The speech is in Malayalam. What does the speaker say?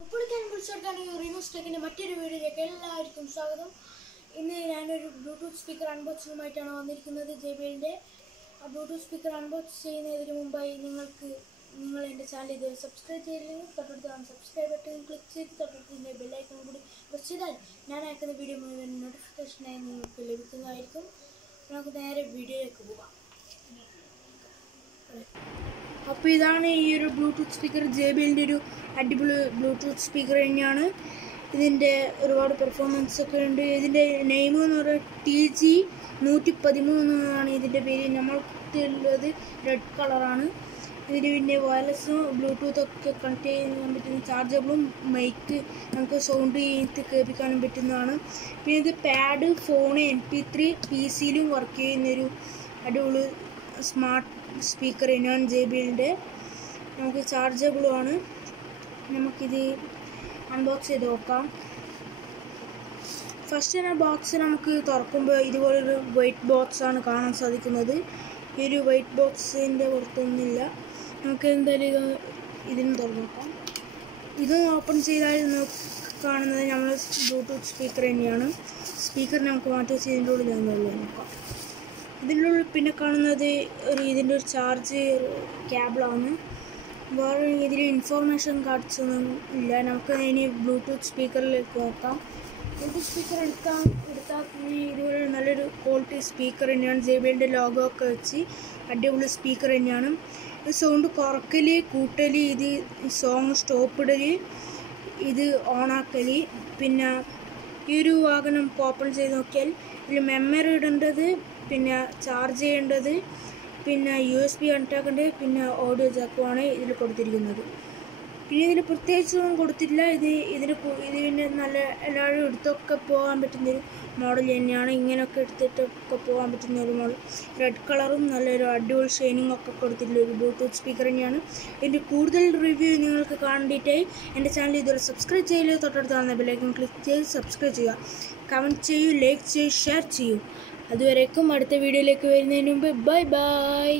റിനോസ്ടെക്കിന്റെ മറ്റൊരു വീഡിയോയിലേക്ക് എല്ലാവർക്കും സ്വാഗതം. ഇന്ന് ഞാനൊരു ബ്ലൂടൂത്ത് സ്പീക്കർ അൺബോക്സിങ്ങുമായിട്ടാണ് വന്നിരിക്കുന്നത്. JBLന്റെ ബ്ലൂടൂത്ത് സ്പീക്കർ അൺബോക്സ് ചെയ്യുന്നതിന് മുമ്പായി നിങ്ങൾ എൻ്റെ ചാനൽ ഇതുവരെ സബ്സ്ക്രൈബ് ചെയ്തില്ലെങ്കിൽ തൊട്ടടുത്ത് സബ്സ്ക്രൈബ് ബട്ടൺ ക്ലിക്ക് ചെയ്ത് തൊട്ടടുത്ത് ബെല്ലൈക്കൺ കൂടി പ്രസ് ചെയ്താൽ ഞാൻ അയക്കുന്ന വീഡിയോ മുഴുവൻ നോട്ടിഫിക്കേഷനായി നിങ്ങൾക്ക് ലഭിക്കുന്നതായിരിക്കും. നമുക്ക് നേരെ വീഡിയോയിലേക്ക് പോകാം. അപ്പോൾ ഇതാണ് ഈ ഒരു ബ്ലൂടൂത്ത് സ്പീക്കർ. JBLന്റെ ഒരു അടിപൊളി ബ്ലൂടൂത്ത് സ്പീക്കർ തന്നെയാണ്. ഇതിൻ്റെ ഒരുപാട് പെർഫോമൻസ് ഒക്കെ ഉണ്ട്. ഇതിൻ്റെ നെയിം എന്ന് പറയുന്നത് TG113 എന്നാണ് ഇതിൻ്റെ പേര്. നമ്മൾക്കുള്ളത് റെഡ് കളറാണ്. ഇതിന് പിന്നെ വയർലെസ്സും ബ്ലൂടൂത്തൊക്കെ കണക്ട് ചെയ്യാൻ പറ്റുന്ന ചാർജബിളും മൈക്ക് നമുക്ക് സൗണ്ട് ചെയ്ത് കേൾപ്പിക്കാനും പറ്റുന്നതാണ്. പിന്നെ ഇത് പാഡ്, ഫോണ്, MP3 PC-യിലും വർക്ക് ചെയ്യുന്നൊരു അടിപൊളി സ്മാർട്ട് സ്പീക്കർ തന്നെയാണ് JBLന്റെ. നമുക്ക് ചാർജബിളുമാണ്. നമുക്കിത് അൺബോക്സ് ചെയ്ത് നോക്കാം. ഫസ്റ്റ് തന്നെ ബോക്സ് നമുക്ക് തുറക്കുമ്പോൾ ഇതുപോലൊരു വൈറ്റ് ബോക്സാണ് കാണാൻ സാധിക്കുന്നത്. ഈ ഒരു വൈറ്റ് ബോക്സിൻ്റെ പുറത്തൊന്നുമില്ല. നമുക്ക് എന്തായാലും ഇതിന് തുറന്നു നോക്കാം. ഇത് ഓപ്പൺ ചെയ്താൽ കാണുന്നത് നമ്മൾ ബ്ലൂടൂത്ത് സ്പീക്കർ തന്നെയാണ്. സ്പീക്കർ നമുക്ക് മാറ്റി വെച്ച് ഇതിൻ്റെ ഉള്ളിലാണെന്നുള്ളത് നോക്കാം. ഇതിൻ്റെ ഉള്ളിൽ പിന്നെ കാണുന്നത് ഇതിൻ്റെ ഒരു ചാർജ് കേബിളാണ്. വേറെ ഇതിൽ ഇൻഫോർമേഷൻ കാർഡ്സ് ഒന്നും ഇല്ല. നമുക്ക് ഇനി ബ്ലൂടൂത്ത് സ്പീക്കറിലേക്ക് നോക്കാം. ബ്ലൂടൂത്ത് സ്പീക്കർ എടുത്താൽ ഇതുപോലെ നല്ലൊരു ക്വാളിറ്റി സ്പീക്കർ തന്നെയാണ്. JBLന്റെ ലോഗോ ഒക്കെ വെച്ച് അടിപൊളി സ്പീക്കർ തന്നെയാണ്. ഇത് സൗണ്ട് കുറക്കൽ, കൂട്ടൽ, ഇത് സോങ് സ്റ്റോപ്പ് ഇടൽ, ഇത് ഓണാക്കൽ. പിന്നെ ഈ ഒരു വാഹനം ഓപ്പൺ ചെയ്ത് നോക്കിയാൽ ഇതിൽ മെമ്മറി ഇടേണ്ടത്, പിന്നെ ചാർജ് ചെയ്യേണ്ടത്, പിന്നെ USB കണക്ട് ആക്കേണ്ടത്, പിന്നെ ഓഡിയോ ജാക്കുമാണ് ഇതിൽ കൊടുത്തിരിക്കുന്നത്. പിന്നെ ഇതിൽ പ്രത്യേകിച്ചൊന്നും കൊടുത്തിട്ടില്ല. ഇത് പിന്നെ നല്ല എല്ലാവരും എടുത്തൊക്കെ പോകാൻ പറ്റുന്നൊരു മോഡൽ തന്നെയാണ്. ഇങ്ങനെയൊക്കെ എടുത്തിട്ടൊക്കെ പോകാൻ പറ്റുന്ന ഒരു മോഡൽ. റെഡ് കളറും നല്ലൊരു അടിപൊളി ഷൈനിങ് ഒക്കെ കൊടുത്തിട്ടുള്ള ഒരു ബ്ലൂടൂത്ത് സ്പീക്കർ തന്നെയാണ്. ഇതിൻ്റെ കൂടുതൽ റിവ്യൂ നിങ്ങൾക്ക് കാണേണ്ടിയിട്ടായി എൻ്റെ ചാനൽ ഇതുവരെ സബ്സ്ക്രൈബ് ചെയ്യില്ല തൊട്ടടുത്ത് ബെല്ലൈക്കൺ ക്ലിക്ക് ചെയ്ത് സബ്സ്ക്രൈബ് ചെയ്യുക. കമൻറ്റ് ചെയ്യൂ, ലൈക്ക് ചെയ്യൂ, ഷെയർ ചെയ്യൂ. അതുവരേക്കും അടുത്ത വീഡിയോയിലേക്ക് വരുന്നതിന് മുമ്പ് ബൈ.